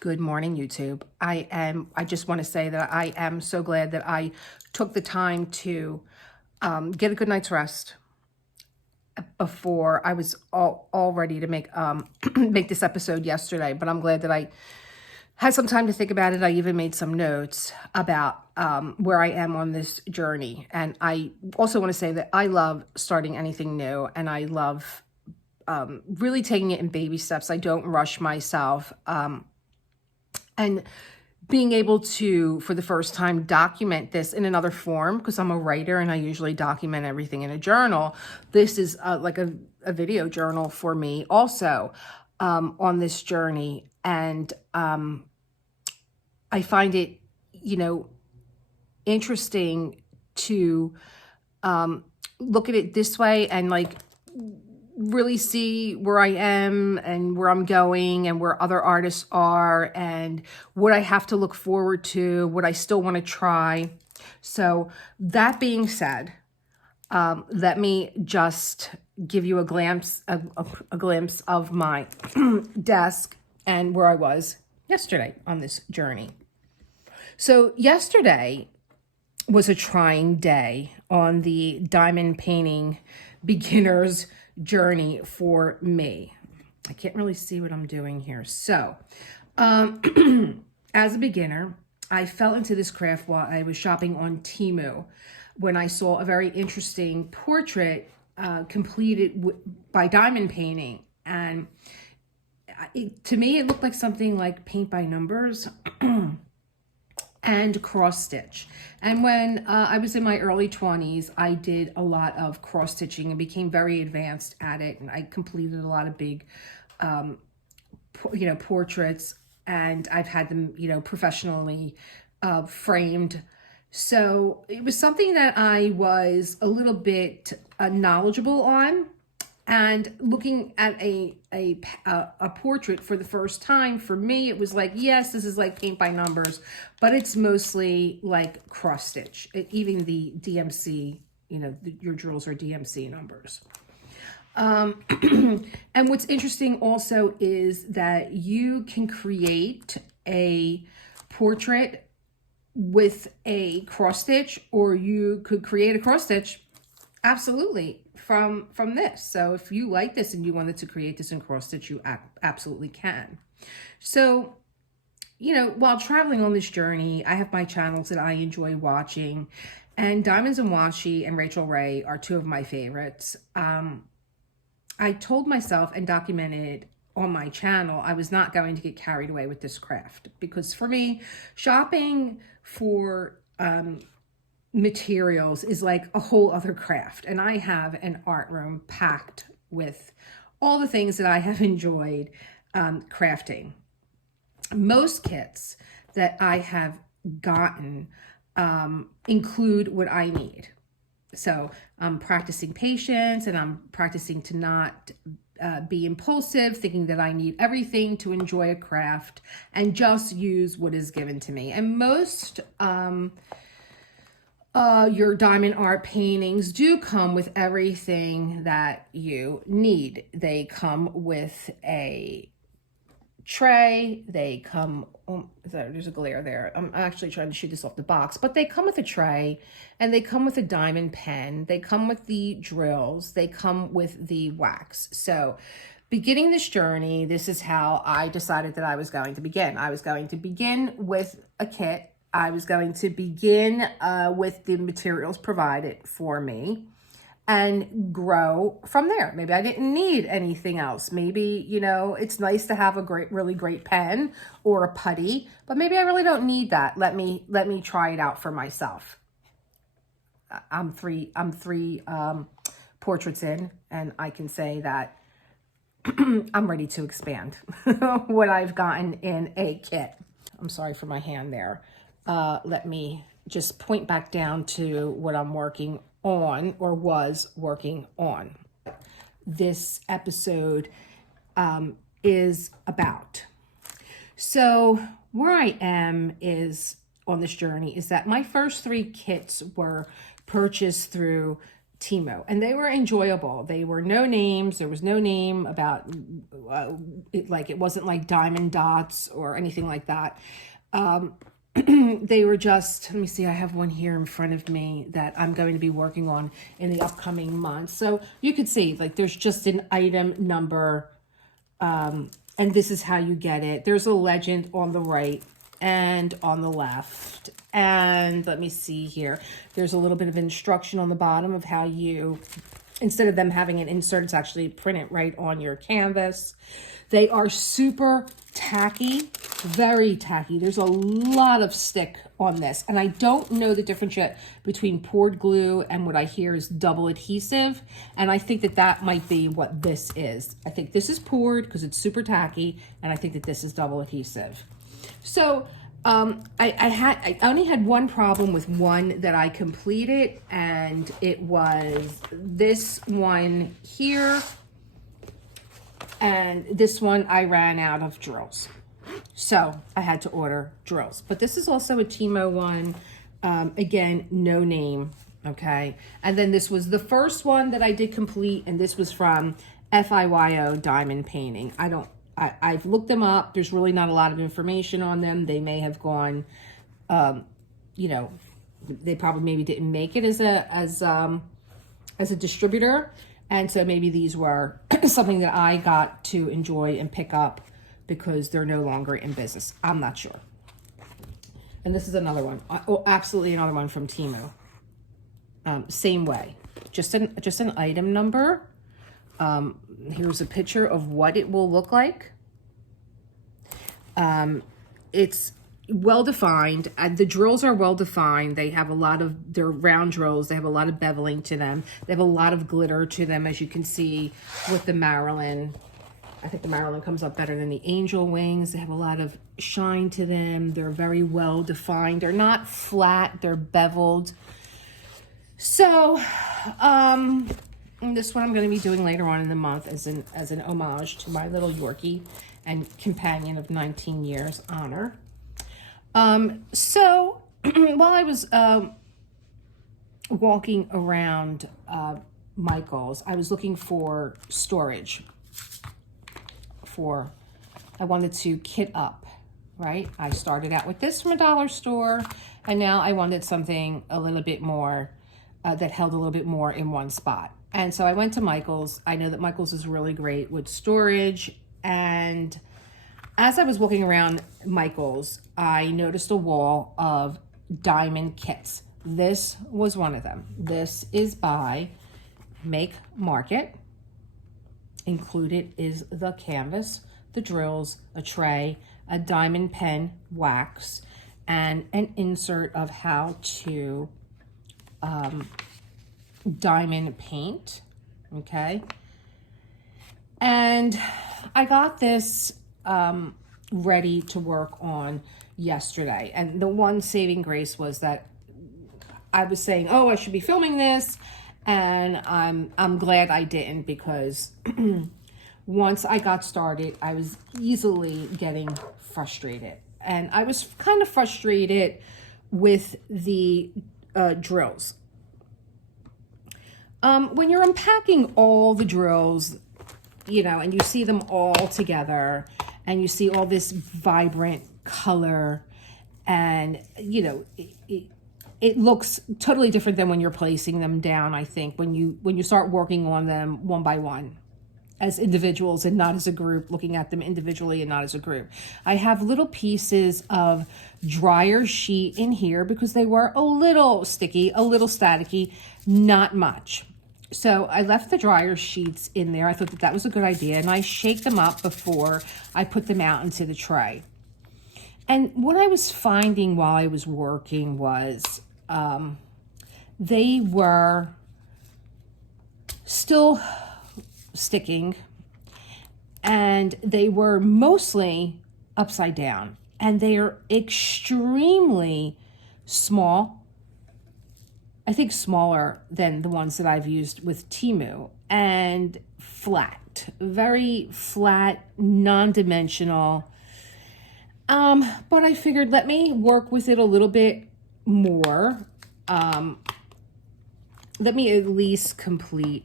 Good morning, YouTube. I just want to say that I am so glad that I took the time to get a good night's rest before I was all ready to make make this episode yesterday. But I'm glad that I had some time to think about it. I even made some notes about where I am on this journey. And I also want to say that I love starting anything new, and I love really taking it in baby steps. I don't rush myself. And being able to, for the first time, document this in another form, because I'm a writer and I usually document everything in a journal. This is like a video journal for me also on this journey. And I find it, interesting to look at it this way and like really see where I am and where I'm going and where other artists are and what I have to look forward to, what I still want to try. So that being said, let me just give you a glimpse of my desk and where I was yesterday on this journey. So yesterday was a trying day on the diamond painting beginner's journey for me. I can't really see what I'm doing here. So, as a beginner, I fell into this craft while I was shopping on Temu when I saw a very interesting portrait completed by diamond painting. And to me, it looked like something like paint by numbers. And cross stitch. And when I was in my early 20s, I did a lot of cross stitching and became very advanced at it. And I completed a lot of big, portraits, and I've had them, professionally framed. So it was something that I was a little bit knowledgeable on. And looking at a portrait for the first time, for me, it was like, yes, this is like paint by numbers, but it's mostly like cross stitch. Even the DMC, your drills are DMC numbers. And what's interesting also is that you can create a portrait with a cross stitch, or you could create a cross stitch absolutely from this. So if you like this and you wanted to create this in cross stitch, you absolutely can. So, while traveling on this journey, I have my channels that I enjoy watching, and Diamonds and Washi and Rachel Ray are two of my favorites. I told myself and documented on my channel I was not going to get carried away with this craft, because for me, shopping for materials is like a whole other craft. And I have an art room packed with all the things that I have enjoyed crafting. Most kits that I have gotten include what I need. So I'm practicing patience, and I'm practicing to not be impulsive, thinking that I need everything to enjoy a craft, and just use what is given to me. And most your diamond art paintings do come with everything that you need. They come with a tray. They come, there's a glare there. I'm actually trying to shoot this off the box, but they come with a tray, and they come with a diamond pen. They come with the drills. They come with the wax. So beginning this journey, this is how I decided that I was going to begin. I was going to begin with a kit. I was going to begin with the materials provided for me and grow from there. Maybe I didn't need anything else. Maybe, it's nice to have a really great pen or a putty, but maybe I really don't need that. Let me try it out for myself. I'm three portraits in, and I can say that I'm ready to expand what I've gotten in a kit. I'm sorry for my hand there. Let me just point back down to what I'm working on, or was working on. This episode is about. So where I am is on this journey is that my first 3 kits were purchased through Temu, and they were enjoyable. They were no names. There was no name about it wasn't like diamond dots or anything like that. They were just, let me see, I have one here in front of me that I'm going to be working on in the upcoming months. So you could see like there's just an item number, and this is how you get it. There's a legend on the right and on the left. And let me see here. There's a little bit of instruction on the bottom of how you, instead of them having an insert, it's actually printed right on your canvas. They are super tacky, very tacky. There's a lot of stick on this. And I don't know the difference yet between poured glue and what I hear is double adhesive. And I think that that might be what this is. I think this is poured because it's super tacky. And I think that this is double adhesive. So I only had one problem with one that I completed, and it was this one here, and this one I ran out of drills, so I had to order drills. But this is also a Temu one, again, no name, okay? And then this was the first one that I did complete, and this was from FIYO Diamond Painting. I've looked them up. There's really not a lot of information on them. They may have gone, you know, they probably maybe didn't make it as a distributor. And so maybe these were something that I got to enjoy and pick up because they're no longer in business. I'm not sure. And this is another one. Oh, absolutely another one from Temu. Same way. Just an item number. Here's a picture of what it will look like. It's well defined. The drills are well defined. They have they're round drills. They have a lot of beveling to them. They have a lot of glitter to them, as you can see with the Marilyn. I think the Marilyn comes up better than the Angel Wings. They have a lot of shine to them. They're very well defined. They're not flat. They're beveled. So, this one I'm going to be doing later on in the month as an homage to my little Yorkie and companion of 19 years, Honor. So while I was walking around Michael's, I was looking for storage I wanted to kit up, right? I started out with this from a dollar store, and now I wanted something a little bit more that held a little bit more in one spot. And so I went to Michael's. I know that Michael's is really great with storage. And as I was walking around Michael's, I noticed a wall of diamond kits. This was one of them. This is by Make Market. Included is the canvas, the drills, a tray, a diamond pen wax, and an insert of how to diamond paint, okay? And I got this ready to work on yesterday. And the one saving grace was that I was saying, oh, I should be filming this. And I'm glad I didn't, because once I got started, I was easily getting frustrated. And I was kind of frustrated with the drills. When you're unpacking all the drills, you know, and you see them all together, and you see all this vibrant color, and, you know, it looks totally different than when you're placing them down, I think, when you start working on them one by one as individuals and not as a group, looking at them individually and not as a group. I have little pieces of dryer sheet in here because they were a little sticky, a little staticky, not much. So I left the dryer sheets in there. I thought that was a good idea, and I shake them up before I put them out into the tray. And what I was finding while I was working was they were still sticking, and they were mostly upside down, and they are extremely small. I think smaller than the ones that I've used with Temu, and flat, very flat, non-dimensional. But I figured, let me work with it a little bit more. let me at least complete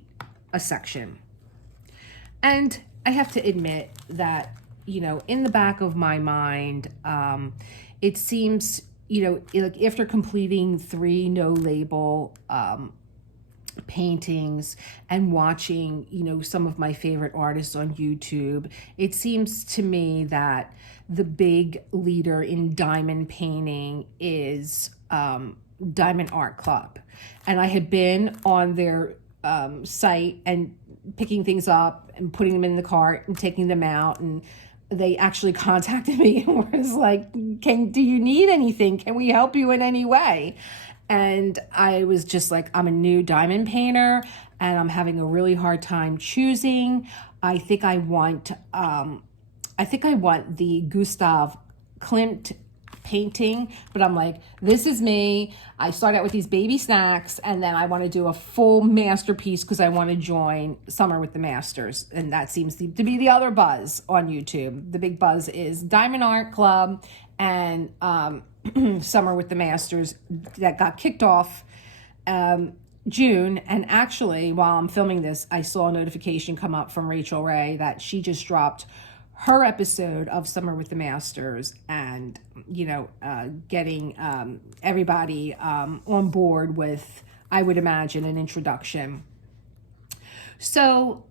a section. And I have to admit that, in the back of my mind, it seems, like after completing 3 no label paintings and watching, some of my favorite artists on YouTube, it seems to me that the big leader in diamond painting is Diamond Art Club. And I had been on their site and picking things up and putting them in the cart and taking them out, and they actually contacted me and was like, do you need anything? Can we help you in any way? And I was just like, I'm a new diamond painter and I'm having a really hard time choosing. I think I want the Gustav Klimt painting, but I'm like, this is me. I start out with these baby snacks and then I want to do a full masterpiece because I want to join Summer with the Masters. And that seems to be the other buzz on YouTube. The big buzz is Diamond Art Club and Summer with the Masters, that got kicked off June. And actually, while I'm filming this, I saw a notification come up from Rachel Ray that she just dropped her episode of Summer with the Masters, and getting everybody on board with, I would imagine, an introduction. So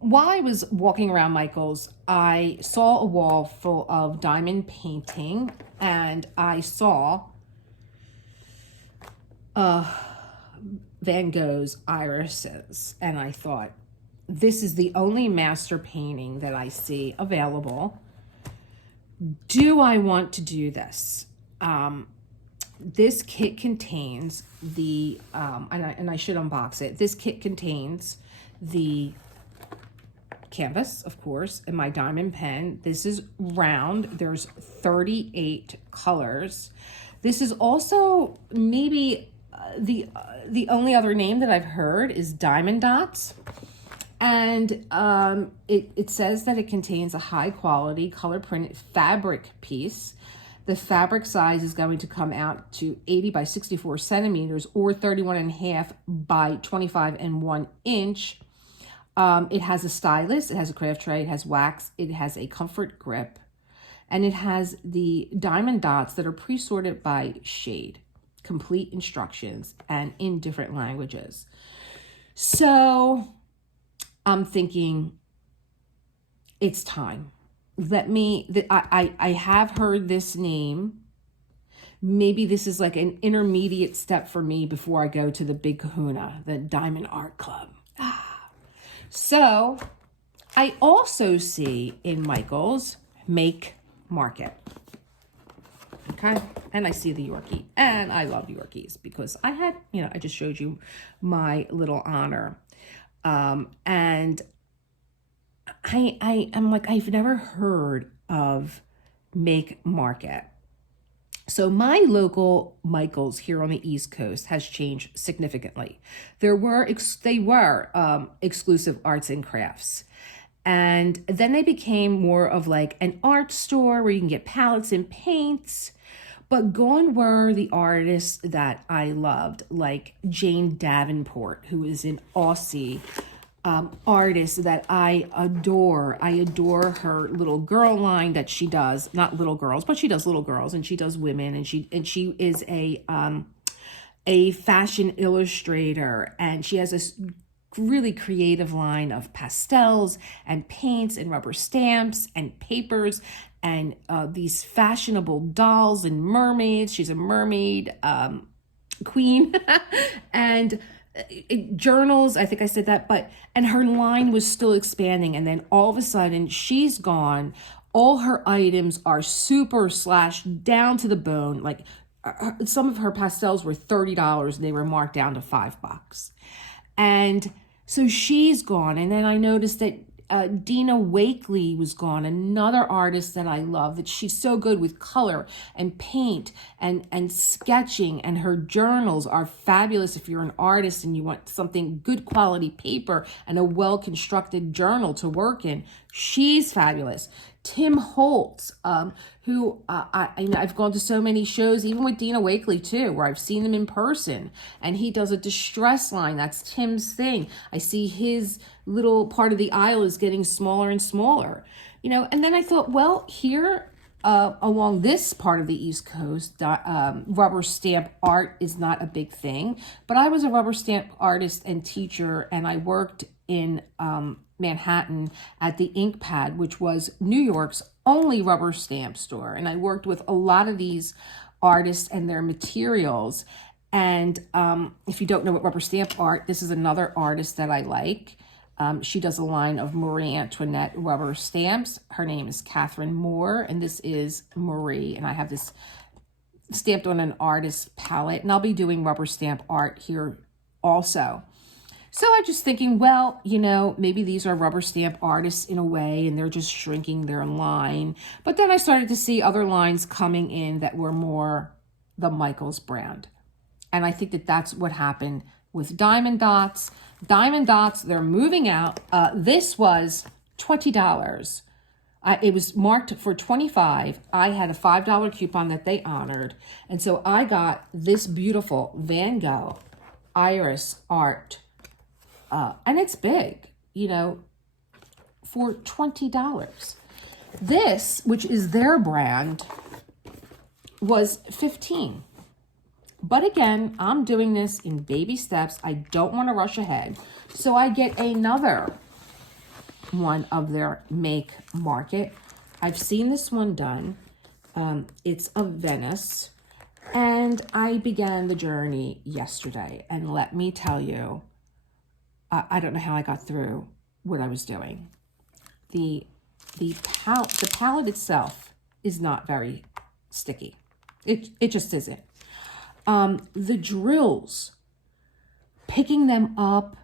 while I was walking around Michael's, I saw a wall full of diamond painting, and I saw Van Gogh's irises, and I thought, this is the only master painting that I see available. Do I want to do this? This kit contains the, and I should unbox it. This kit contains the canvas, of course, and my diamond pen. This is round. There's 38 colors. This is also maybe the only other name that I've heard is Diamond Dots. And it says that it contains a high quality color printed fabric piece. The fabric size is going to come out to 80 by 64 centimeters or 31.5 by 25 and 1 inch. It has a stylus, it has a craft tray, it has wax, it has a comfort grip, and it has the diamond dots that are pre-sorted by shade, complete instructions, and in different languages. So I'm thinking, it's time. I have heard this name. Maybe this is like an intermediate step for me before I go to the big kahuna, the Diamond Art Club. So I also see in Michael's Make Market. Okay, and I see the Yorkie, and I love Yorkies because I just showed you my little honor. And I'm like, I've never heard of Make Market. So my local Michael's here on the East Coast has changed significantly. They were exclusive arts and crafts. And then they became more of like an art store where you can get palettes and paints. But gone were the artists that I loved, like Jane Davenport, who is an Aussie artist that I adore. I adore her little girl line that she does, not little girls, but she does little girls, and she does women, and she is a fashion illustrator, and she has this really creative line of pastels and paints and rubber stamps and papers and these fashionable dolls and mermaids. She's a mermaid queen and journals. I think I said that, and her line was still expanding. And then all of a sudden she's gone. All her items are super slashed down to the bone. Like some of her pastels were $30 and they were marked down to $5. And so she's gone. And then I noticed that Dina Wakely was gone, another artist that I love, that she's so good with color and paint and sketching, and her journals are fabulous if you're an artist and you want something good quality paper and a well-constructed journal to work in. She's fabulous. Tim Holtz, who I've gone to so many shows, even with Dina Wakley too, where I've seen him in person, and he does a distress line. That's Tim's thing. I see his little part of the aisle is getting smaller and smaller, and then I thought, well, here along this part of the East Coast, rubber stamp art is not a big thing, but I was a rubber stamp artist and teacher, and I worked in Manhattan at the Ink Pad, which was New York's only rubber stamp store. And I worked with a lot of these artists and their materials. And if you don't know what rubber stamp art, this is another artist that I like. She does a line of Marie Antoinette rubber stamps. Her name is Catherine Moore, and this is Marie. And I have this stamped on an artist palette, and I'll be doing rubber stamp art here also. So I'm just thinking, well, maybe these are rubber stamp artists in a way, and they're just shrinking their line. But then I started to see other lines coming in that were more the Michaels brand. And I think that that's what happened with Diamond Dots. Diamond Dots, they're moving out. This was $20. It was marked for $25. I had a $5 coupon that they honored. And so I got this beautiful Van Gogh Iris art. And it's big, for $20. This, which is their brand, was $15. But again, I'm doing this in baby steps. I don't want to rush ahead. So I get another one of their Make Market. I've seen this one done. It's of Venice. And I began the journey yesterday. And let me tell you, I don't know how I got through what I was doing. The palette itself is not very sticky. It just isn't. The drills, picking them up,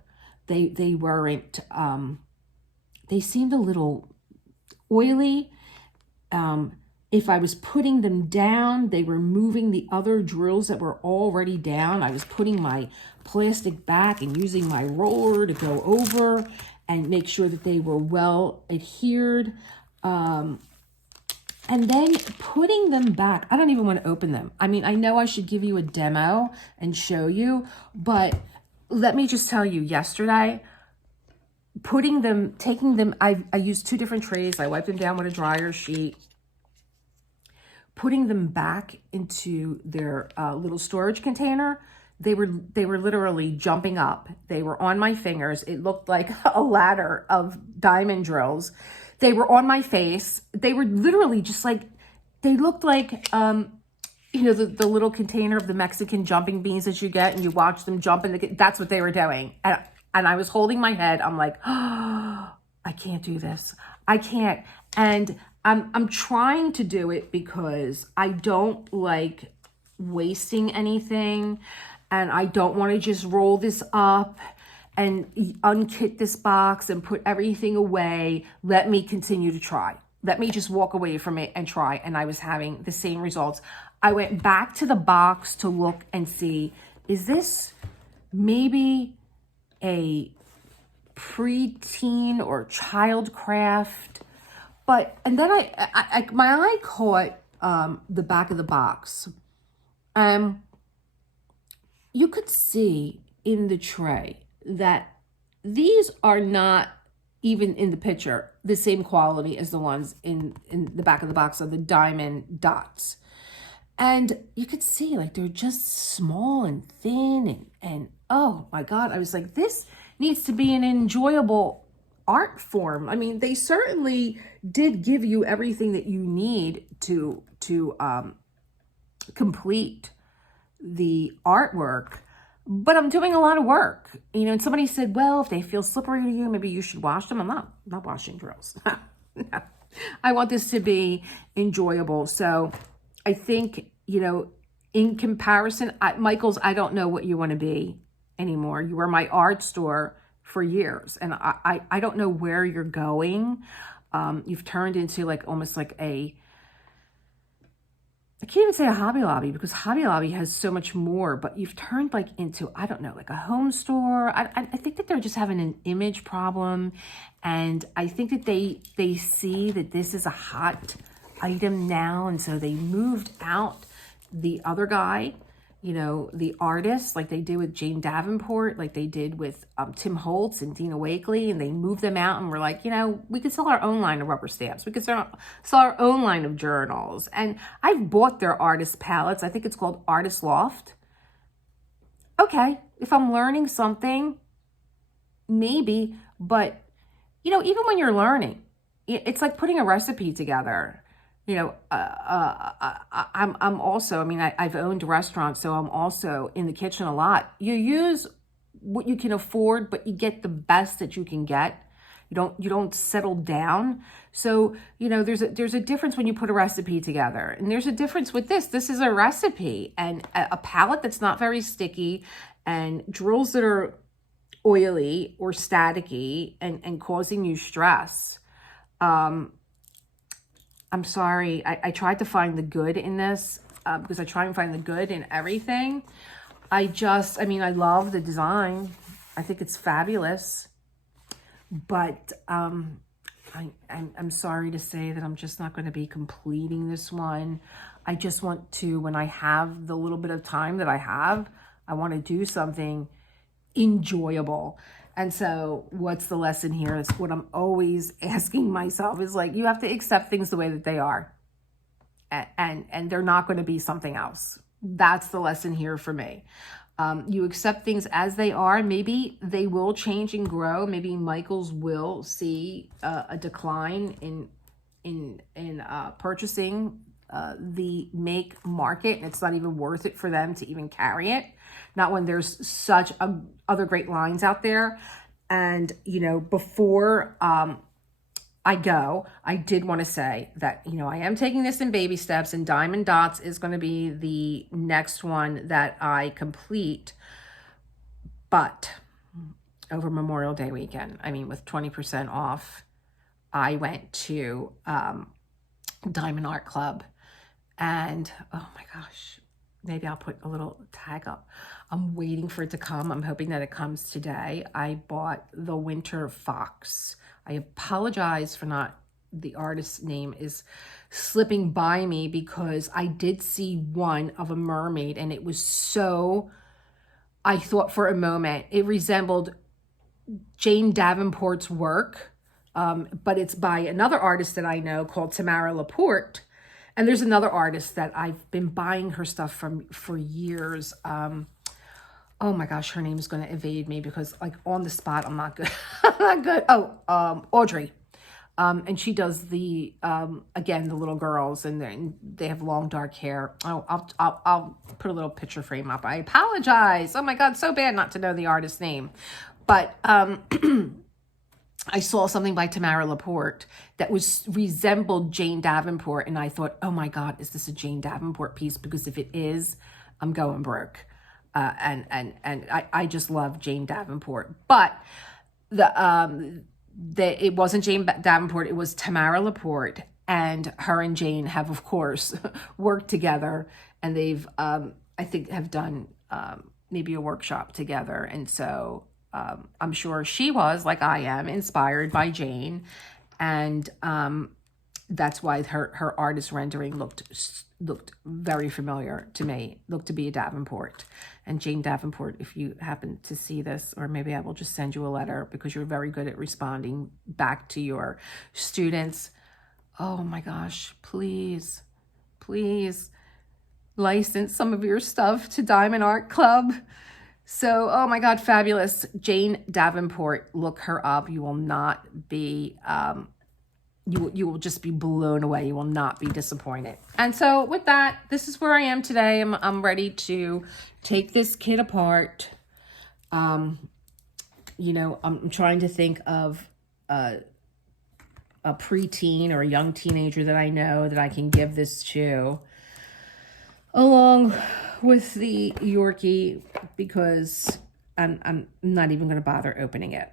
they weren't. They seemed a little oily. If I was putting them down, they were moving the other drills that were already down. I was putting my plastic back and using my roller to go over and make sure that they were well adhered. And then putting them back. I don't even want to open them. I mean, I know I should give you a demo and show you, but let me just tell you, yesterday, taking them, I used 2 different trays. I wiped them down with a dryer sheet. Putting them back into their little storage container, they were literally jumping up. They were on my fingers. It looked like a ladder of diamond drills. They were on my face. They were literally just like, they looked like, the little container of the Mexican jumping beans that you get and you watch them jump in. That's what they were doing. And I was holding my head. I'm like, oh, I can't do this. I can't. And I'm trying to do it because I don't like wasting anything, and I don't want to just roll this up and unkit this box and put everything away. Let me continue to try. Let me just walk away from it and try. And I was having the same results. I went back to the box to look and see, is this maybe a preteen or child craft? And then my eye caught the back of the box. You could see in the tray that these are not, even in the picture, the same quality as the ones in the back of the box of the Diamond Dots. And you could see, like, they're just small and thin and oh my God, I was like, this needs to be an enjoyable art form. I mean, they certainly did give you everything that you need to complete the artwork, but I'm doing a lot of work, and somebody said, well, if they feel slippery to you, maybe you should wash them. I'm not washing drills. No. I want this to be enjoyable. So I think, in comparison, Michaels, I don't know what you want to be anymore. You were my art store for years, and I don't know where you're going. You've turned into almost like a I can't even say a Hobby Lobby because Hobby Lobby has so much more, but you've turned like into, I don't know, like a home store. I think that they're just having an image problem. And I think that they see that this is a hot item now. And so they moved out the other guy, you know, the artist, like they did with Jane Davenport, like they did with Tim Holtz and Dina Wakley, and they moved them out and were like, you know, we could sell our own line of rubber stamps. We could sell our own line of journals. And I've bought their artist palettes. I think it's called Artist Loft. Okay, if I'm learning something, maybe, but, you know, even when you're learning, it's like putting a recipe together. You know, I'm also, I mean, I've owned restaurants, so I'm also in the kitchen a lot. You use what you can afford, but you get the best that you can get. You don't settle down. So, you know, there's a difference when you put a recipe together. And there's a difference with this. This is a recipe and a palette that's not very sticky and drills that are oily or staticky and causing you stress. I'm sorry, I tried to find the good in this because I try and find the good in everything. I mean, I love the design. I think it's fabulous. But I'm sorry to say that I'm just not going to be completing this one. I just want to, when I have the little bit of time that I have, I want to do something enjoyable. And so what's the lesson here? It's what I'm always asking myself is like, you have to accept things the way that they are. And they're not going to be something else. That's the lesson here for me. You accept things as they are. Maybe they will change and grow. Maybe Michaels will see a decline in purchasing the make market, and it's not even worth it for them to even carry it. Not when there's such other great lines out there. And, you know, before I did want to say that, you know, I am taking this in baby steps, and Diamond Dots is going to be the next one that I complete. But over Memorial Day weekend, I mean, with 20% off, I went to Diamond Art Club, and oh my gosh, maybe I'll put a little tag up. I'm waiting for it to come. I'm hoping that it comes today. I bought the Winter Fox. I apologize for not, the artist's name is slipping by me, because I did see one of a mermaid, and it was so, I thought for a moment it resembled Jane Davenport's work, but it's by another artist that I know called Tamara Laporte. And there's another artist that I've been buying her stuff from for years. Oh my gosh, her name is going to evade me because, like, on the spot, I'm not good. I'm not good. Oh, Audrey. And she does the, again, the little girls, and then they have long dark hair. Oh, I'll put a little picture frame up. I apologize. Oh my God, so bad not to know the artist's name. But, I saw something by Tamara Laporte that resembled Jane Davenport, and I thought, oh my God, is this a Jane Davenport piece? Because if it is, I'm going broke. And I just love Jane Davenport. But it wasn't Jane Davenport, it was Tamara Laporte, and her and Jane have, of course, worked together, and they've, I think, have done maybe a workshop together. And so I'm sure she was, like I am, inspired by Jane, and that's why her artist rendering looked very familiar to me, looked to be a Davenport. And Jane Davenport, if you happen to see this, or maybe I will just send you a letter, because you're very good at responding back to your students. Oh my gosh, please license some of your stuff to Diamond Art Club. So, oh my God, fabulous. Jane Davenport, look her up. You will not be, you will just be blown away. You will not be disappointed. And so with that, this is where I am today. I'm ready to take this kit apart. You know, I'm trying to think of a preteen or a young teenager that I know that I can give this to, along with the Yorkie, because I'm not even going to bother opening it.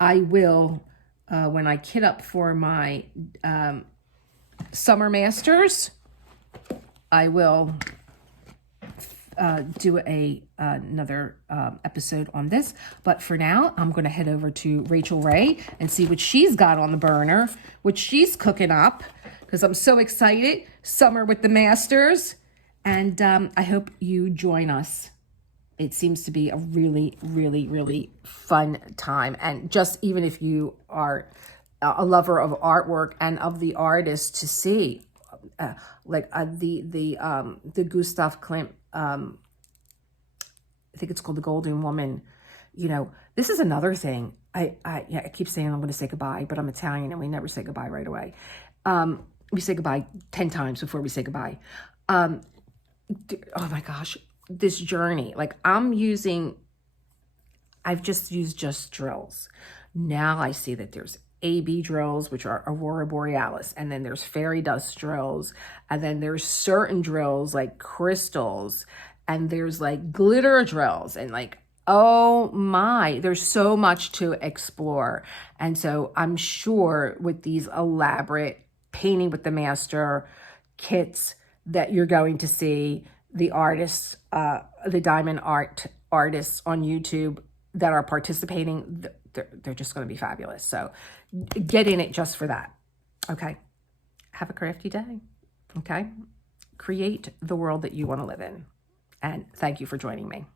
I will, when I kit up for my Summer Masters, I will do another episode on this. But for now, I'm going to head over to Rachel Ray and see what she's got on the burner, what she's cooking up, because I'm so excited. Summer with the Masters. And I hope you join us. It seems to be a really, really, really fun time. And just even if you are a lover of artwork and of the artist, to see the Gustav Klimt, I think it's called The Golden Woman. You know, this is another thing. I keep saying I'm going to say goodbye, but I'm Italian and we never say goodbye right away. We say goodbye 10 times before we say goodbye. Oh my gosh, this journey. Like I've just used drills. Now I see that there's AB drills, which are Aurora Borealis, and then there's fairy dust drills, and then there's certain drills like crystals, and there's like glitter drills, and like, oh my, there's so much to explore. And so I'm sure with these elaborate painting with the master kits that you're going to see the artists, the diamond art artists on YouTube that are participating, they're just going to be fabulous. So get in it just for that. Okay. Have a crafty day. Okay. Create the world that you want to live in. And thank you for joining me.